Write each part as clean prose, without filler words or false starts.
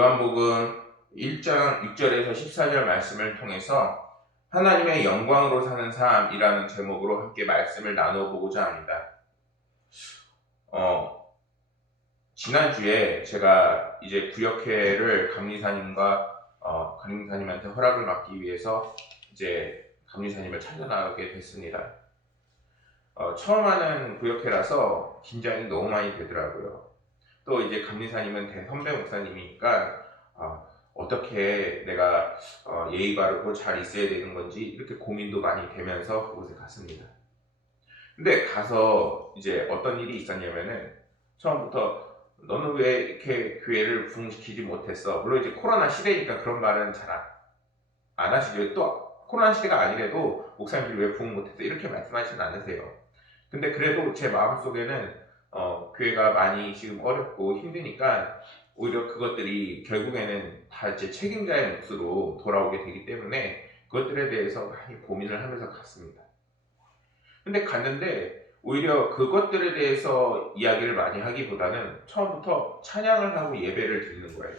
요한복음 1장 6절에서 14절 말씀을 통해서 하나님의 영광으로 사는 삶이라는 제목으로 함께 말씀을 나눠보고자 합니다. 지난주에 제가 이제 구역회를 감리사님과 감리사님한테 허락을 받기 위해서 이제 감리사님을 찾아나가게 됐습니다. 처음 하는 구역회라서 긴장이 너무 많이 되더라고요. 또 이제 감리사님은 대선배 목사님이니까 어떻게 내가 예의 바르고 잘 있어야 되는 건지 이렇게 고민도 많이 되면서 그곳에 갔습니다. 근데 가서 이제 어떤 일이 있었냐면은 처음부터 너는 왜 이렇게 교회를 부흥시키지 못했어? 물론 이제 코로나 시대니까 그런 말은 잘 안 하시죠. 또 코로나 시대가 아니래도 목사님들이 왜 부흥 못했어? 이렇게 말씀하시진 않으세요. 근데 그래도 제 마음속에는 교회가 많이 지금 어렵고 힘드니까 오히려 그것들이 결국에는 다 제 책임자의 몫으로 돌아오게 되기 때문에 그것들에 대해서 많이 고민을 하면서 갔습니다. 근데 갔는데 오히려 그것들에 대해서 이야기를 많이 하기보다는 처음부터 찬양을 하고 예배를 드리는 거예요.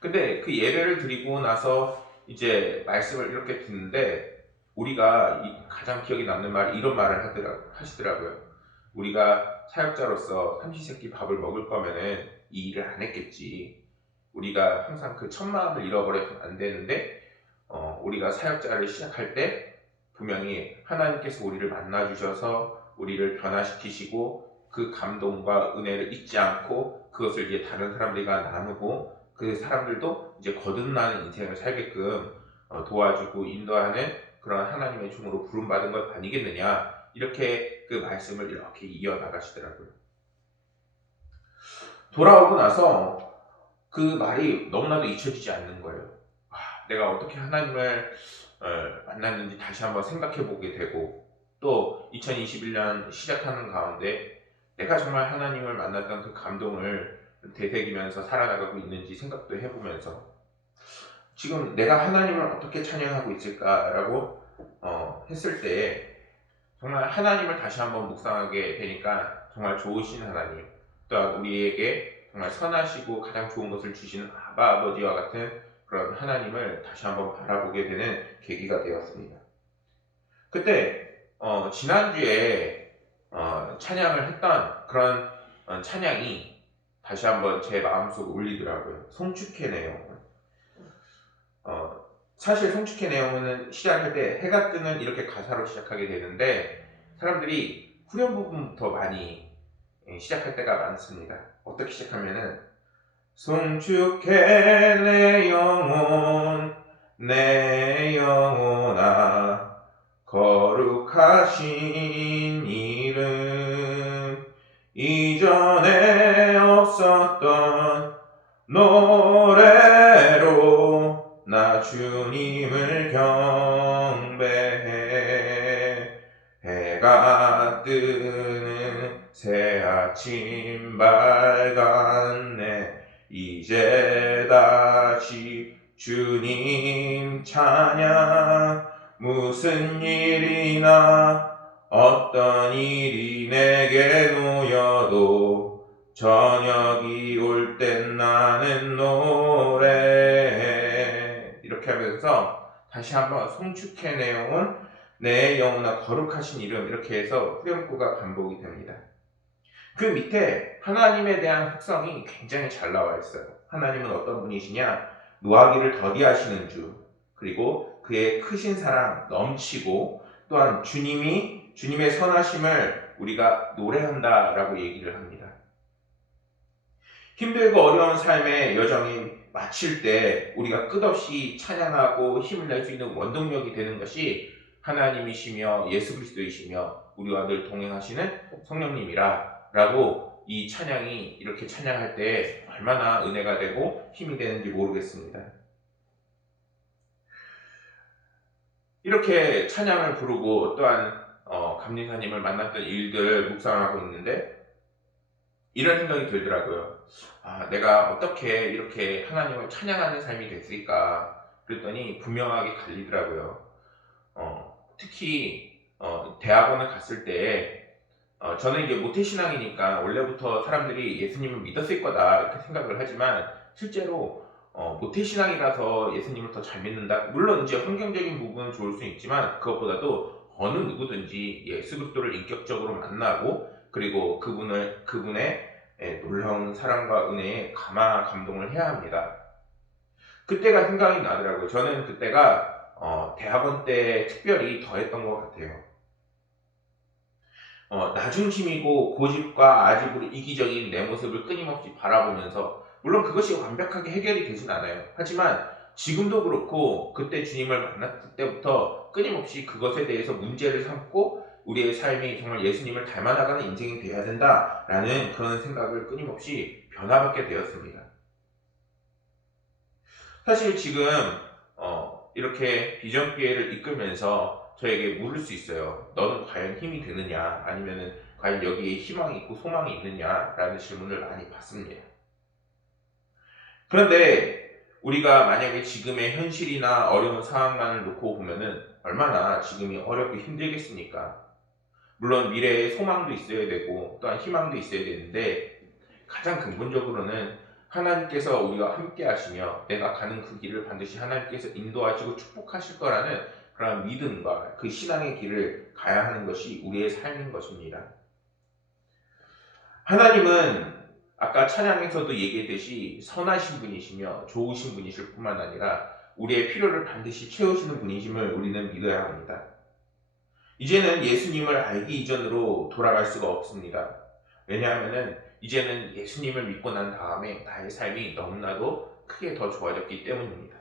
근데 그 예배를 드리고 나서 이제 말씀을 이렇게 듣는데 우리가 가장 기억에 남는 말이 이런 말을 하시더라고요. 우리가 사역자로서 삼시세끼 밥을 먹을 거면은 이 일을 안 했겠지. 우리가 항상 그 첫 마음을 잃어버려서는 안 되는데 우리가 사역자를 시작할 때 분명히 하나님께서 우리를 만나주셔서 우리를 변화시키시고 그 감동과 은혜를 잊지 않고 그것을 이제 다른 사람들과 나누고 그 사람들도 이제 거듭나는 인생을 살게끔 도와주고 인도하는 그런 하나님의 종으로 부름받은 것 아니겠느냐, 이렇게 그 말씀을 이렇게 이어나가시더라고요. 돌아오고 나서 그 말이 너무나도 잊혀지지 않는 거예요. 내가 어떻게 하나님을 만났는지 다시 한번 생각해 보게 되고, 또 2021년 시작하는 가운데 내가 정말 하나님을 만났던 그 감동을 되새기면서 살아나가고 있는지 생각도 해보면서 지금 내가 하나님을 어떻게 찬양하고 있을까라고 했을 때 정말 하나님을 다시 한번 묵상하게 되니까 정말 좋으신 하나님, 또한 우리에게 정말 선하시고 가장 좋은 것을 주시는 아바 아버지와 같은 그런 하나님을 다시 한번 바라보게 되는 계기가 되었습니다. 그때 지난주에 찬양을 했던 그런 찬양이 다시 한번 제 마음속에 울리더라고요. 송축해 내용. 사실 송축해 내용은 시작할 때 해가 뜨는 이렇게 가사로 시작하게 되는데 사람들이 후렴 부분부터 많이 시작할 때가 많습니다. 어떻게 시작하면은 송축해 내 영혼아 거룩하신 이름 이전에 없었던 노래로 나 주님을 경배해. 해가 뜨는 새 아침 밝았네. 이제 다시 주님 찬양. 무슨 일이나 어떤 일이 내게 놓여도 저녁이 올 땐 나는 노래해. 이렇게 하면서 다시 한번 송축해 내용은 내 영혼아 거룩하신 이름, 이렇게 해서 후렴구가 반복이 됩니다. 그 밑에 하나님에 대한 특성이 굉장히 잘 나와 있어요. 하나님은 어떤 분이시냐? 노하기를 더디하시는 주, 그리고 그의 크신 사랑 넘치고, 또한 주님의 선하심을 우리가 노래한다라고 얘기를 합니다. 힘들고 어려운 삶의 여정이 마칠 때 우리가 끝없이 찬양하고 힘을 낼 수 있는 원동력이 되는 것이 하나님이시며 예수 그리스도이시며 우리와 늘 동행하시는 성령님이라 라고 이 찬양이 이렇게 찬양할 때 얼마나 은혜가 되고 힘이 되는지 모르겠습니다. 이렇게 찬양을 부르고 또한 감리사님을 만났던 일들을 묵상하고 있는데 이런 생각이 들더라고요. 내가 어떻게 이렇게 하나님을 찬양하는 삶이 됐을까? 그랬더니 분명하게 갈리더라고요. 특히 대학원을 갔을 때 저는 이게 모태신앙이니까 원래부터 사람들이 예수님을 믿었을 거다 이렇게 생각을 하지만 실제로 모태신앙이라서 예수님을 더 잘 믿는다. 물론 이제 환경적인 부분은 좋을 수 있지만 그것보다도 어느 누구든지 예수 그리스도를 인격적으로 만나고 그리고 그분의 놀라운 사랑과 은혜에 감동을 해야 합니다. 그때가 생각이 나더라고요. 저는 그때가 대학원 때 특별히 더했던 것 같아요. 나중심이고 고집과 아집으로 이기적인 내 모습을 끊임없이 바라보면서 물론 그것이 완벽하게 해결이 되진 않아요. 하지만 지금도 그렇고 그때 주님을 만났을 때부터 끊임없이 그것에 대해서 문제를 삼고 우리의 삶이 정말 예수님을 닮아나가는 인생이 되어야 된다라는 그런 생각을 끊임없이 변화받게 되었습니다. 사실 지금 이렇게 비전교회를 이끌면서 저에게 물을 수 있어요. 너는 과연 힘이 되느냐 아니면은 과연 여기에 희망이 있고 소망이 있느냐라는 질문을 많이 받습니다. 그런데 우리가 만약에 지금의 현실이나 어려운 상황만을 놓고 보면은 얼마나 지금이 어렵고 힘들겠습니까? 물론 미래에 소망도 있어야 되고 또한 희망도 있어야 되는데 가장 근본적으로는 하나님께서 우리와 함께 하시며 내가 가는 그 길을 반드시 하나님께서 인도하시고 축복하실 거라는 그런 믿음과 그 신앙의 길을 가야 하는 것이 우리의 삶인 것입니다. 하나님은 아까 찬양에서도 얘기했듯이 선하신 분이시며 좋으신 분이실 뿐만 아니라 우리의 필요를 반드시 채우시는 분이심을 우리는 믿어야 합니다. 이제는 예수님을 알기 이전으로 돌아갈 수가 없습니다. 왜냐하면 이제는 예수님을 믿고 난 다음에 나의 삶이 너무나도 크게 더 좋아졌기 때문입니다.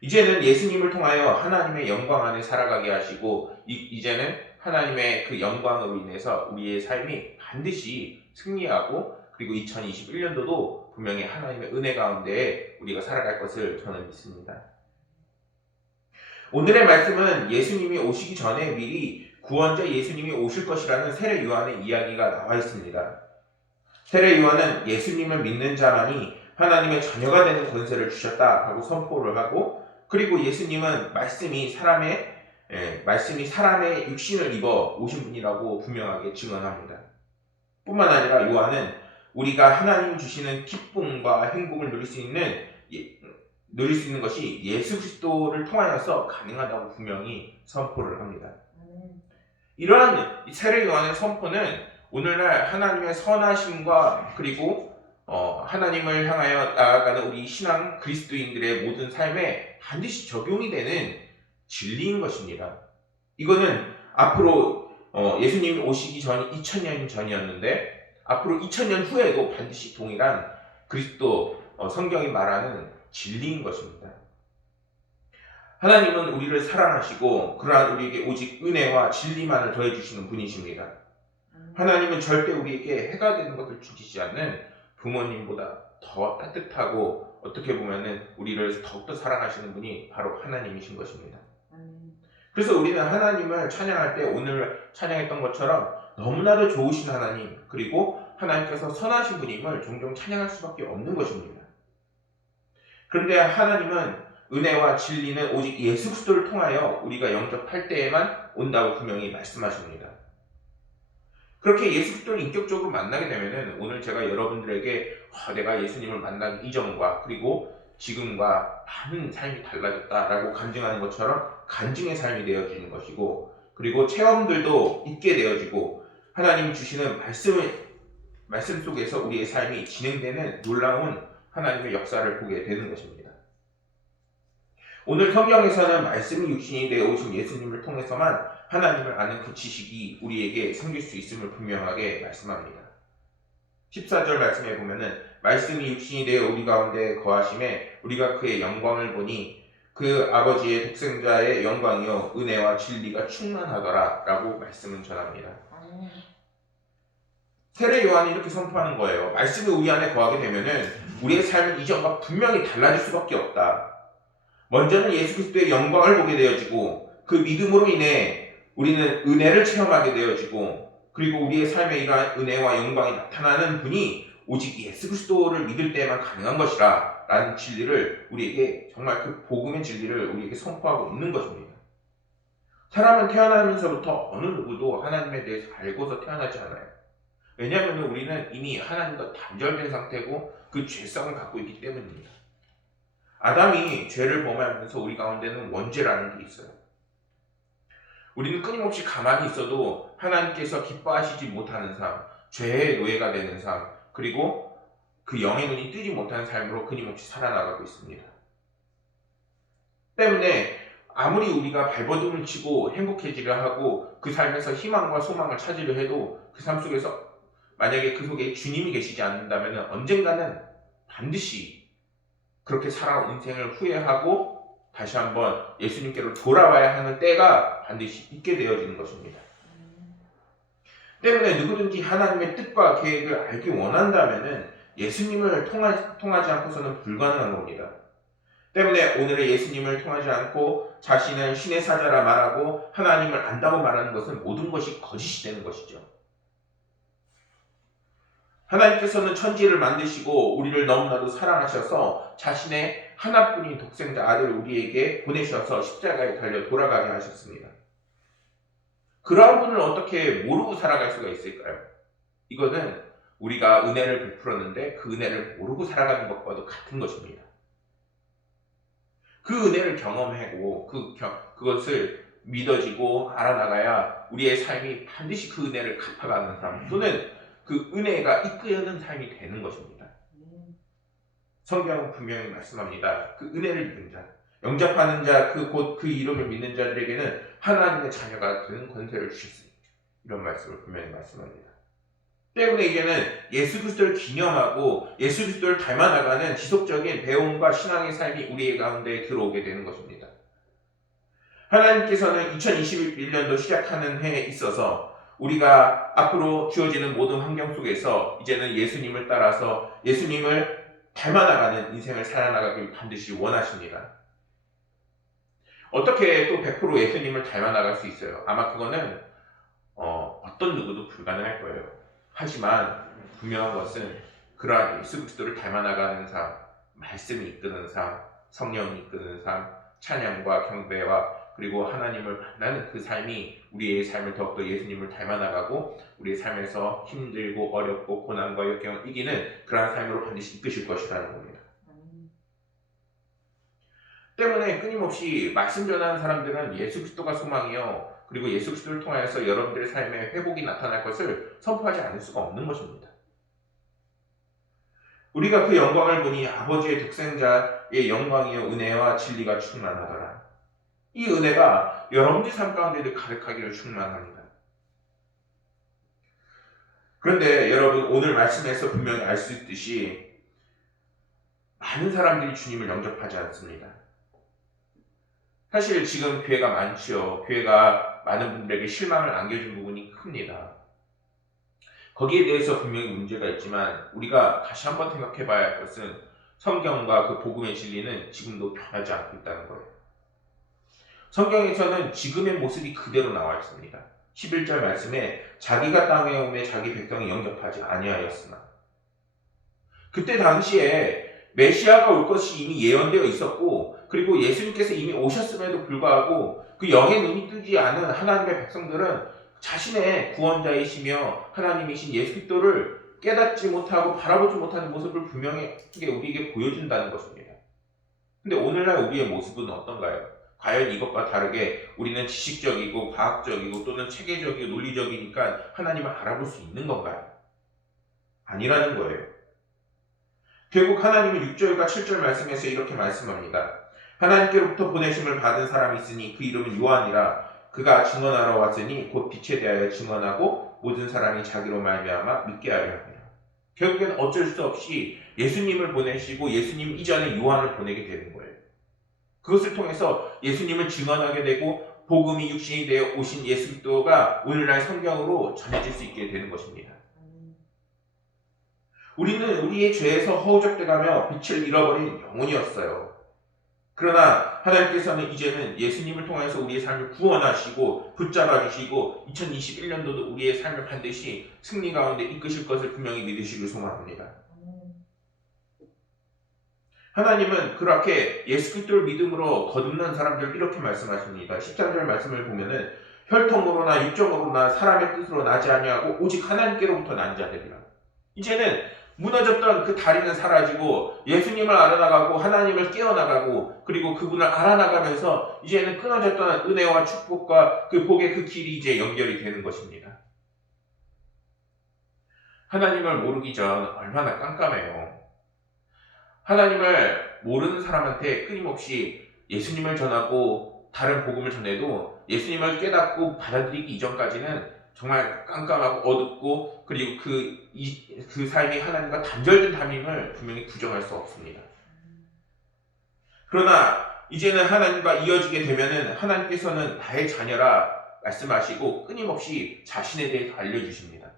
이제는 예수님을 통하여 하나님의 영광 안에 살아가게 하시고 이제는 하나님의 그 영광으로 인해서 우리의 삶이 반드시 승리하고 그리고 2021년도도 분명히 하나님의 은혜 가운데 우리가 살아갈 것을 저는 믿습니다. 오늘의 말씀은 예수님이 오시기 전에 미리 구원자 예수님이 오실 것이라는 세례 요한의 이야기가 나와 있습니다. 세례 요한은 예수님을 믿는 자만이 하나님의 자녀가 되는 권세를 주셨다라고 선포를 하고 그리고 예수님은 말씀이 사람의 육신을 입어 오신 분이라고 분명하게 증언합니다. 뿐만 아니라 요한은 우리가 하나님 주시는 기쁨과 행복을 누릴 수 있는 것이 예수 그리스도를 통하여서 가능하다고 분명히 선포를 합니다. 이러한 세례 요한의 선포는 오늘날 하나님의 선하심과 그리고 하나님을 향하여 나아가는 우리 신앙 그리스도인들의 모든 삶에 반드시 적용이 되는 진리인 것입니다. 이거는 앞으로 예수님이 오시기 전이 2000년 전이었는데 앞으로 2000년 후에도 반드시 동일한 그리스도 성경이 말하는 진리인 것입니다. 하나님은 우리를 사랑하시고 그러한 우리에게 오직 은혜와 진리만을 더해주시는 분이십니다. 하나님은 절대 우리에게 해가 되는 것을 주시지 않는 부모님보다 더 따뜻하고 어떻게 보면은 우리를 더욱더 사랑하시는 분이 바로 하나님이신 것입니다. 그래서 우리는 하나님을 찬양할 때 오늘 찬양했던 것처럼 너무나도 좋으신 하나님 그리고 하나님께서 선하신 분임을 종종 찬양할 수밖에 없는 것입니다. 그런데 하나님은 은혜와 진리는 오직 예수 그리스도를 통하여 우리가 영접할 때에만 온다고 분명히 말씀하십니다. 그렇게 예수 그리스도를 인격적으로 만나게 되면은 오늘 제가 여러분들에게 내가 예수님을 만나기 이전과 그리고 지금과 많은 삶이 달라졌다라고 간증하는 것처럼 간증의 삶이 되어지는 것이고 그리고 체험들도 있게 되어지고 하나님 주시는 말씀 속에서 우리의 삶이 진행되는 놀라운 하나님의 역사를 보게 되는 것입니다. 오늘 성경에서는 말씀이 육신이 되어 오신 예수님을 통해서만 하나님을 아는 그 지식이 우리에게 생길 수 있음을 분명하게 말씀합니다. 14절 말씀에 보면은 말씀이 육신이 되어 우리 가운데 거하심에 우리가 그의 영광을 보니 그 아버지의 독생자의 영광이요 은혜와 진리가 충만하더라 라고 말씀은 전합니다. 세례 요한이 이렇게 선포하는 거예요. 말씀이 우리 안에 거하게 되면은 우리의 삶은 이전과 분명히 달라질 수밖에 없다. 먼저는 예수 그리스도의 영광을 보게 되어지고 그 믿음으로 인해 우리는 은혜를 체험하게 되어지고 그리고 우리의 삶에 이러한 은혜와 영광이 나타나는 분이 오직 예수 그리스도를 믿을 때에만 가능한 것이라 라는 진리를 우리에게 정말 그 복음의 진리를 우리에게 선포하고 있는 것입니다. 사람은 태어나면서부터 어느 누구도 하나님에 대해서 알고서 태어나지 않아요. 왜냐하면 우리는 이미 하나님과 단절된 상태고 그 죄성을 갖고 있기 때문입니다. 아담이 죄를 범하면서 우리 가운데는 원죄라는 게 있어요. 우리는 끊임없이 가만히 있어도 하나님께서 기뻐하시지 못하는 삶, 죄의 노예가 되는 삶, 그리고 그 영의 눈이 뜨지 못하는 삶으로 끊임없이 살아나가고 있습니다. 때문에 아무리 우리가 발버둥을 치고 행복해지려 하고 그 삶에서 희망과 소망을 찾으려 해도 그 삶 속에서 만약에 그 속에 주님이 계시지 않는다면 언젠가는 반드시 그렇게 살아온 인생을 후회하고 다시 한번 예수님께로 돌아와야 하는 때가 반드시 있게 되어지는 것입니다. 때문에 누구든지 하나님의 뜻과 계획을 알기 원한다면 예수님을 통하지 않고서는 불가능한 겁니다. 때문에 오늘의 예수님을 통하지 않고 자신을 신의 사자라 말하고 하나님을 안다고 말하는 것은 모든 것이 거짓이 되는 것이죠. 하나님께서는 천지를 만드시고 우리를 너무나도 사랑하셔서 자신의 하나뿐인 독생자 아들을 우리에게 보내셔서 십자가에 달려 돌아가게 하셨습니다. 그러한 분을 어떻게 모르고 살아갈 수가 있을까요? 이거는 우리가 은혜를 베풀었는데 그 은혜를 모르고 살아가는 것과도 같은 것입니다. 그 은혜를 경험하고 그것을 믿어지고 알아나가야 우리의 삶이 반드시 그 은혜를 갚아가는 삶 또는 그 은혜가 이끄는 삶이 되는 것입니다. 성경은 분명히 말씀합니다. 그 은혜를 믿는 자, 영접하는 자, 곧 그 이름을 믿는 자들에게는 하나님의 자녀가 되는 권세를 주셨으니 이런 말씀을 분명히 말씀합니다. 때문에 이제는 예수 그리스도를 기념하고 예수 그리스도를 닮아나가는 지속적인 배움과 신앙의 삶이 우리의 가운데 들어오게 되는 것입니다. 하나님께서는 2021년도 시작하는 해에 있어서 우리가 앞으로 주어지는 모든 환경 속에서 이제는 예수님을 따라서 예수님을 닮아나가는 인생을 살아나가길 반드시 원하십니다. 어떻게 또 100% 예수님을 닮아나갈 수 있어요? 아마 그거는 어떤 누구도 불가능할 거예요. 하지만 분명한 것은 그러한 예수 그리스도를 닮아나가는 삶, 말씀이 이끄는 삶, 성령이 이끄는 삶, 찬양과 경배와 그리고 하나님을 만나는 그 삶이 우리의 삶을 더욱더 예수님을 닮아나가고 우리의 삶에서 힘들고 어렵고 고난과 역경을 이기는 그러한 삶으로 반드시 이끄실 것이라는 겁니다. 때문에 끊임없이 말씀 전하는 사람들은 예수 그리스도가 소망이요 그리고 예수 그리스도를 통하여서 여러분들의 삶에 회복이 나타날 것을 선포하지 않을 수가 없는 것입니다. 우리가 그 영광을 보니 아버지의 독생자의 영광이요 은혜와 진리가 충만하더라. 이 은혜가 여러분들 삶 가운데도 가득하기를 충만합니다. 그런데 여러분 오늘 말씀에서 분명히 알 수 있듯이 많은 사람들이 주님을 영접하지 않습니다. 사실 지금 교회가 많지요. 교회가 많은 분들에게 실망을 안겨준 부분이 큽니다. 거기에 대해서 분명히 문제가 있지만 우리가 다시 한번 생각해 봐야 할 것은 성경과 그 복음의 진리는 지금도 변하지 않고 있다는 거예요. 성경에서는 지금의 모습이 그대로 나와 있습니다. 11절 말씀에 자기가 땅에 오매 자기 백성이 영접하지 아니하였으나 그때 당시에 메시아가 올 것이 이미 예언되어 있었고 그리고 예수님께서 이미 오셨음에도 불구하고 그 영의 눈이 뜨지 않은 하나님의 백성들은 자신의 구원자이시며 하나님이신 예수 그리스도를 깨닫지 못하고 바라보지 못하는 모습을 분명히 우리에게 보여준다는 것입니다. 근데 오늘날 우리의 모습은 어떤가요? 과연 이것과 다르게 우리는 지식적이고 과학적이고 또는 체계적이고 논리적이니까 하나님을 알아볼 수 있는 건가요? 아니라는 거예요. 결국 하나님은 6절과 7절 말씀에서 이렇게 말씀합니다. 하나님께로부터 보내심을 받은 사람이 있으니 그 이름은 요한이라. 그가 증언하러 왔으니 곧 빛에 대하여 증언하고 모든 사람이 자기로 말미암아 믿게 하려 합니다. 결국엔 어쩔 수 없이 예수님을 보내시고 예수님 이전에 요한을 보내게 되는 거예요. 그것을 통해서 예수님을 증언하게 되고 복음이 육신이 되어 오신 예수 그리스도가 오늘날 성경으로 전해질 수 있게 되는 것입니다. 우리는 우리의 죄에서 허우적대가며 빛을 잃어버린 영혼이었어요. 그러나 하나님께서는 이제는 예수님을 통해서 우리의 삶을 구원하시고 붙잡아 주시고 2021년도도 우리의 삶을 반드시 승리 가운데 이끄실 것을 분명히 믿으시길 소망합니다. 하나님은 그렇게 예수 그리스도를 믿음으로 거듭난 사람들 이렇게 말씀하십니다. 13절 말씀을 보면은 혈통으로나 육정으로나 사람의 뜻으로 나지 아니하고 오직 하나님께로부터 난 자들이라. 이제는 무너졌던 그 다리는 사라지고 예수님을 알아나가고 하나님을 깨어나가고 그리고 그분을 알아나가면서 이제는 끊어졌던 은혜와 축복과 그 복의 그 길이 이제 연결이 되는 것입니다. 하나님을 모르기 전 얼마나 깜깜해요. 하나님을 모르는 사람한테 끊임없이 예수님을 전하고 다른 복음을 전해도 예수님을 깨닫고 받아들이기 이전까지는 정말 깜깜하고 어둡고 그리고 그 삶이 하나님과 단절된 삶임을 분명히 부정할 수 없습니다. 그러나 이제는 하나님과 이어지게 되면은 하나님께서는 나의 자녀라 말씀하시고 끊임없이 자신에 대해서 알려주십니다.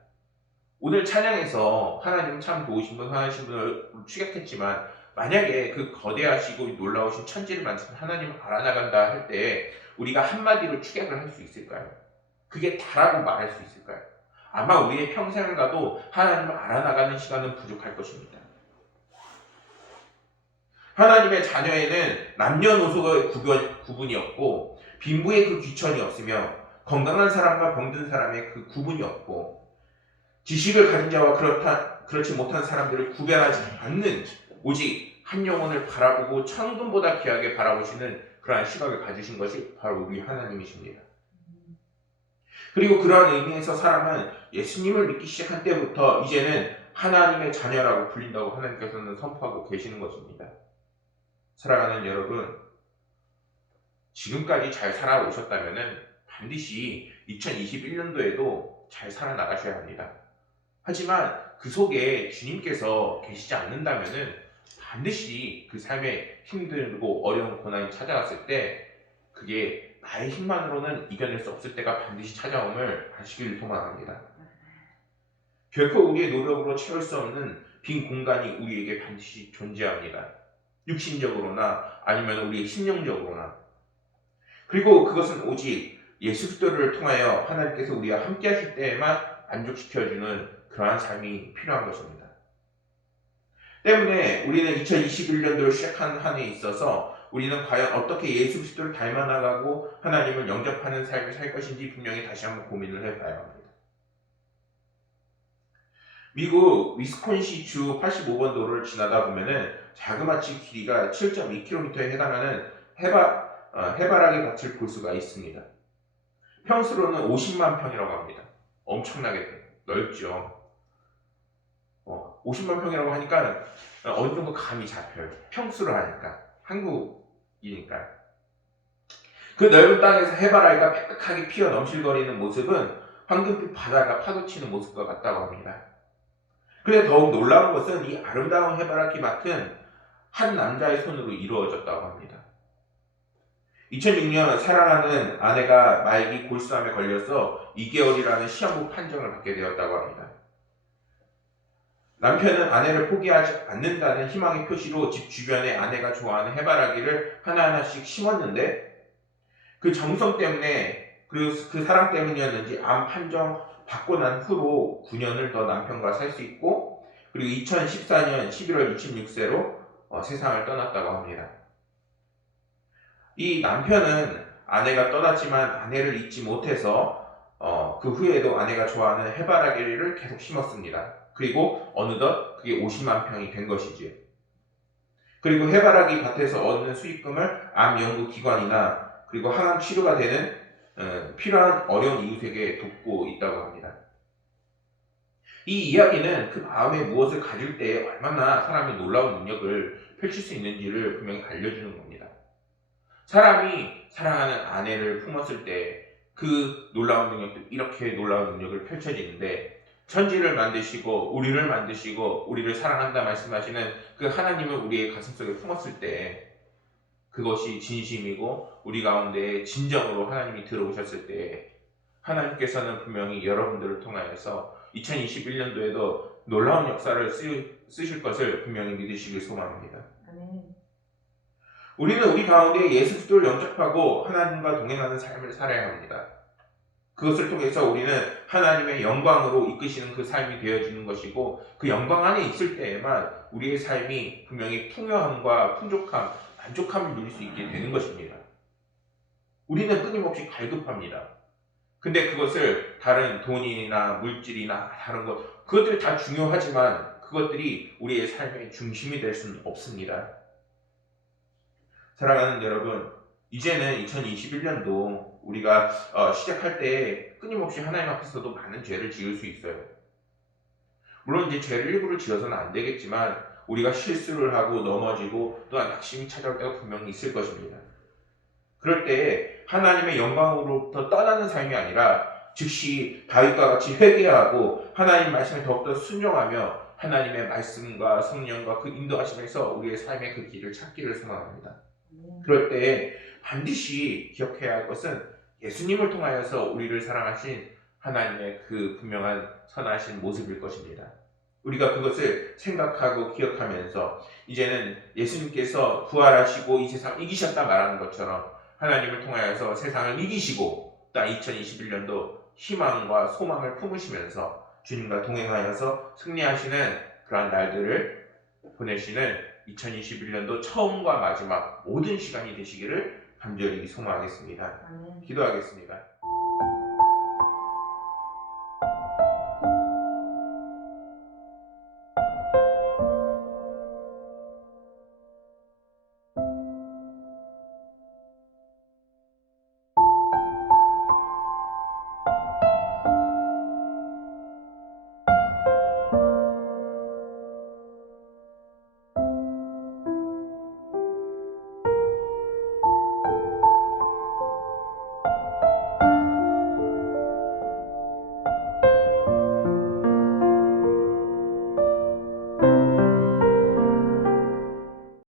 오늘 찬양에서 하나님 참 좋으신 분, 하나님 분을 축약했지만 만약에 그 거대하시고 놀라우신 천지를 만드신 하나님을 알아나간다 할 때 우리가 한마디로 축약을 할 수 있을까요? 그게 다라고 말할 수 있을까요? 아마 우리의 평생을 가도 하나님을 알아나가는 시간은 부족할 것입니다. 하나님의 자녀에는 남녀노소의 구분이 없고 빈부의 그 귀천이 없으며 건강한 사람과 병든 사람의 그 구분이 없고 지식을 가진 자와 그렇지 못한 사람들을 구별하지 않는 오직 한 영혼을 바라보고 천금보다 귀하게 바라보시는 그러한 시각을 가지신 것이 바로 우리 하나님이십니다. 그리고 그러한 의미에서 사람은 예수님을 믿기 시작한 때부터 이제는 하나님의 자녀라고 불린다고 하나님께서는 선포하고 계시는 것입니다. 사랑하는 여러분, 지금까지 잘 살아오셨다면 반드시 2021년도에도 잘 살아나가셔야 합니다. 하지만 그 속에 주님께서 계시지 않는다면 반드시 그 삶에 힘들고 어려운 고난이 찾아왔을 때 그게 나의 힘만으로는 이겨낼 수 없을 때가 반드시 찾아옴을 아시길 소망합니다. 결코 우리의 노력으로 채울 수 없는 빈 공간이 우리에게 반드시 존재합니다. 육신적으로나 아니면 우리의 심령적으로나. 그리고 그것은 오직 예수 그리스도를 통하여 하나님께서 우리와 함께 하실 때에만 만족시켜주는 그러한 삶이 필요한 것입니다. 때문에 우리는 2021년도를 시작한 한 해에 있어서 우리는 과연 어떻게 예수 그리스도를 닮아나가고 하나님을 영접하는 삶을 살 것인지 분명히 다시 한번 고민을 해봐야 합니다. 미국 위스콘신주 85번 도로를 지나다 보면은 자그마치 길이가 7.2km에 해당하는 해바라기 밭을 볼 수가 있습니다. 평수로는 50만 평이라고 합니다. 엄청나게 넓죠. 50만 평이라고 하니까 어느 정도 감이 잡혀요. 평수로 하니까. 한국이니까. 그 넓은 땅에서 해바라기가 빽빽하게 피어 넘실거리는 모습은 황금빛 바다가 파도치는 모습과 같다고 합니다. 그런데 더욱 놀라운 것은 이 아름다운 해바라기 밭은 한 남자의 손으로 이루어졌다고 합니다. 2006년 사랑하는 아내가 말기 골수암에 걸려서 2개월이라는 시한부 판정을 받게 되었다고 합니다. 남편은 아내를 포기하지 않는다는 희망의 표시로 집 주변에 아내가 좋아하는 해바라기를 하나하나씩 심었는데 그 정성 때문에 그리고 그 사랑 때문이었는지 암 판정 받고 난 후로 9년을 더 남편과 살 수 있고 그리고 2014년 11월 26세로 세상을 떠났다고 합니다. 이 남편은 아내가 떠났지만 아내를 잊지 못해서 그 후에도 아내가 좋아하는 해바라기를 계속 심었습니다. 그리고 어느덧 그게 50만 평이 된 것이지요. 그리고 해바라기 밭에서 얻는 수익금을 암 연구 기관이나 그리고 항암 치료가 되는 필요한 어려운 이웃에게 돕고 있다고 합니다. 이 이야기는 그 마음에 무엇을 가질 때 얼마나 사람이 놀라운 능력을 펼칠 수 있는지를 분명히 알려주는 겁니다. 사람이 사랑하는 아내를 품었을 때 그 놀라운 능력도 이렇게 놀라운 능력을 펼쳐지는데 천지를 만드시고 우리를 만드시고 우리를 사랑한다 말씀하시는 그 하나님을 우리의 가슴속에 품었을 때 그것이 진심이고 우리 가운데 진정으로 하나님이 들어오셨을 때 하나님께서는 분명히 여러분들을 통하여서 2021년도에도 놀라운 역사를 쓰실 것을 분명히 믿으시길 소망합니다. 우리는 우리 가운데 예수 그리스도를 영접하고 하나님과 동행하는 삶을 살아야 합니다. 그것을 통해서 우리는 하나님의 영광으로 이끄시는 그 삶이 되어지는 것이고 그 영광 안에 있을 때에만 우리의 삶이 분명히 풍요함과 풍족함, 만족함을 누릴 수 있게 되는 것입니다. 우리는 끊임없이 갈급합니다. 근데 그것을 다른 돈이나 물질이나 다른 것, 그것들이 다 중요하지만 그것들이 우리의 삶의 중심이 될 수는 없습니다. 사랑하는 여러분, 이제는 2021년도 우리가 시작할 때 끊임없이 하나님 앞에서도 많은 죄를 지을 수 있어요. 물론 이제 죄를 일부러 지어서는 안 되겠지만 우리가 실수를 하고 넘어지고 또한 낙심이 찾아올 때가 분명히 있을 것입니다. 그럴 때 하나님의 영광으로부터 떠나는 삶이 아니라 즉시 다윗과 같이 회개하고 하나님 말씀에 더욱더 순종하며 하나님의 말씀과 성령과 그 인도하심에서 우리의 삶의 그 길을 찾기를 소망합니다. 그럴 때 반드시 기억해야 할 것은 예수님을 통하여서 우리를 사랑하신 하나님의 그 분명한 선하신 모습일 것입니다. 우리가 그것을 생각하고 기억하면서 이제는 예수님께서 부활하시고 이 세상을 이기셨다 말하는 것처럼 하나님을 통하여서 세상을 이기시고 또 2021년도 희망과 소망을 품으시면서 주님과 동행하여서 승리하시는 그러한 날들을 보내시는 2021년도 처음과 마지막 모든 시간이 되시기를 간절히 소망하겠습니다. 기도하겠습니다.